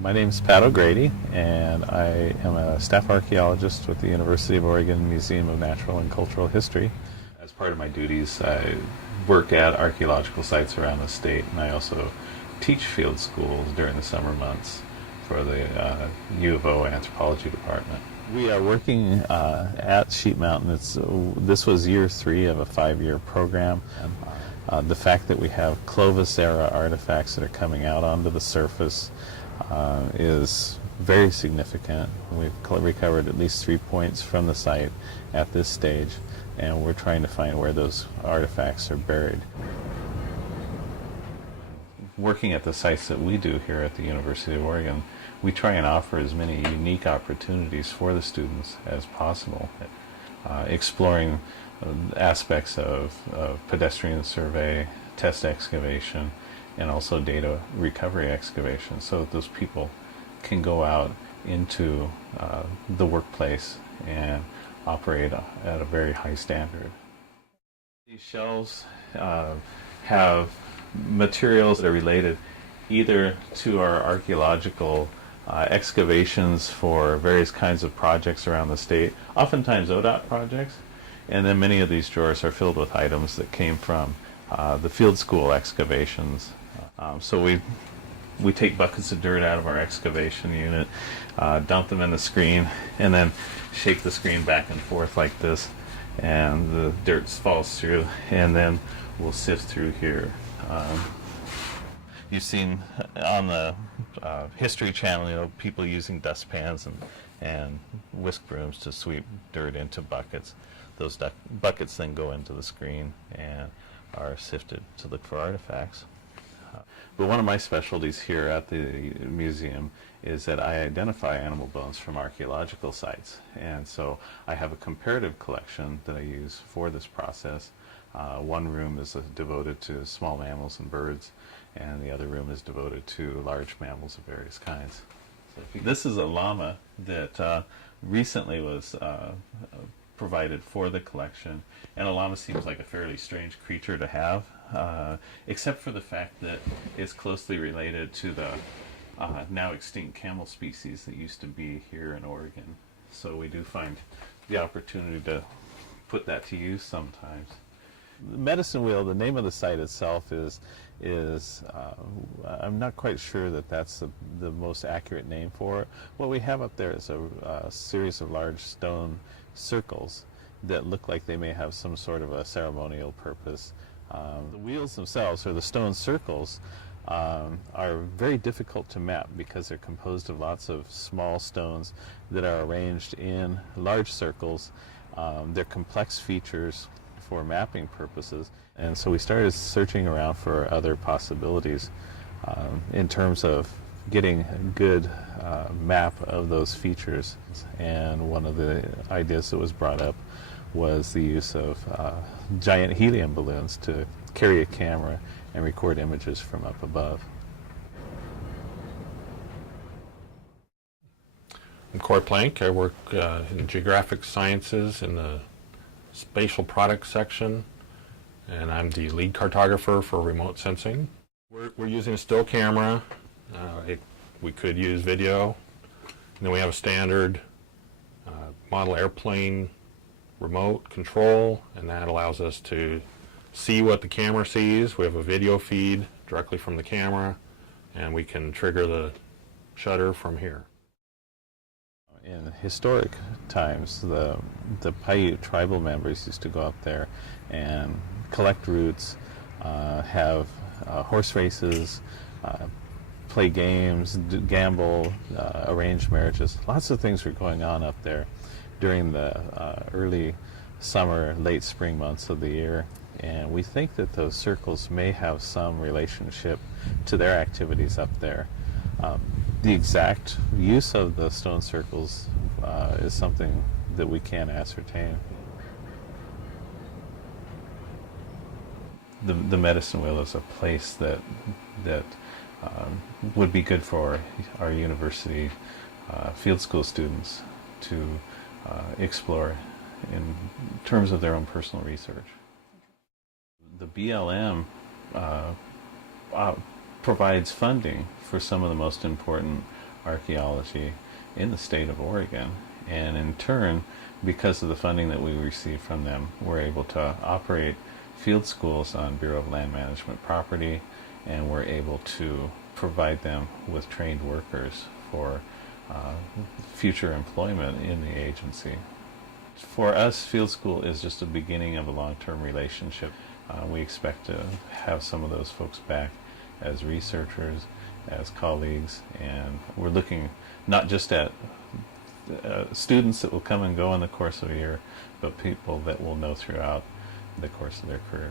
My name is Pat O'Grady, and I am a staff archaeologist with the University of Oregon Museum of Natural and Cultural History. As part of my duties, I work at archaeological sites around the state, and I also teach field schools during the summer months for the U of O Anthropology Department. We are working at Sheep Mountain. This was year 3 of a 5-year program. The fact that we have Clovis-era artifacts that are coming out onto the surface is very significant. We've recovered at least 3 points from the site at this stage, and we're trying to find where those artifacts are buried. Working at the sites that we do here at the University of Oregon, we try and offer as many unique opportunities for the students as possible, exploring aspects of pedestrian survey, test excavation, and also data recovery excavation, so that those people can go out into the workplace and operate at a very high standard. These shelves have materials that are related either to our archaeological excavations for various kinds of projects around the state, oftentimes ODOT projects, and then many of these drawers are filled with items that came from the field school excavations. So we take buckets of dirt out of our excavation unit, dump them in the screen, and then shake the screen back and forth like this, and the dirt falls through, and then we'll sift through here. You've seen on the History Channel, people using dustpans and whisk brooms to sweep dirt into buckets. Those buckets then go into the screen and are sifted to look for artifacts. But one of my specialties here at the museum is that I identify animal bones from archaeological sites. And so I have a comparative collection that I use for this process. One room is devoted to small mammals and birds, and the other room is devoted to large mammals of various kinds. This is a llama that recently was provided for the collection, and a llama seems like a fairly strange creature to have, except for the fact that it's closely related to the now extinct camel species that used to be here in Oregon. So we do find the opportunity to put that to use sometimes. The Medicine Wheel, the name of the site itself is I'm not quite sure that that's the most accurate name for it. What we have up there is a series of large stone circles that look like they may have some sort of a ceremonial purpose. The wheels themselves, or the stone circles, are very difficult to map because they're composed of lots of small stones that are arranged in large circles. They're complex features for mapping purposes, and so we started searching around for other possibilities in terms of getting a good map of those features. And one of the ideas that was brought up was the use of giant helium balloons to carry a camera and record images from up above. I'm Corey Plank. I work in geographic sciences in the spatial products section, and I'm the lead cartographer for remote sensing. We're using a still camera. We could use video, and then we have a standard model airplane remote control, and that allows us to see what the camera sees. We have a video feed directly from the camera, and we can trigger the shutter from here. In historic times, the Paiute tribal members used to go up there and collect roots, have horse races, play games, gamble, arrange marriages. Lots of things were going on up there during the early summer, late spring months of the year. And we think that those circles may have some relationship to their activities up there. The exact use of the stone circles is something that we can't ascertain. The Medicine Wheel is a place that would be good for our university field school students to explore in terms of their own personal research. The BLM provides funding for some of the most important archaeology in the state of Oregon. And in turn, because of the funding that we receive from them, we're able to operate field schools on Bureau of Land Management property, and we're able to provide them with trained workers for future employment in the agency. For us, field school is just the beginning of a long-term relationship. We expect to have some of those folks back as researchers, as colleagues, and we're looking not just at students that will come and go in the course of a year, but people that we'll know throughout the course of their career.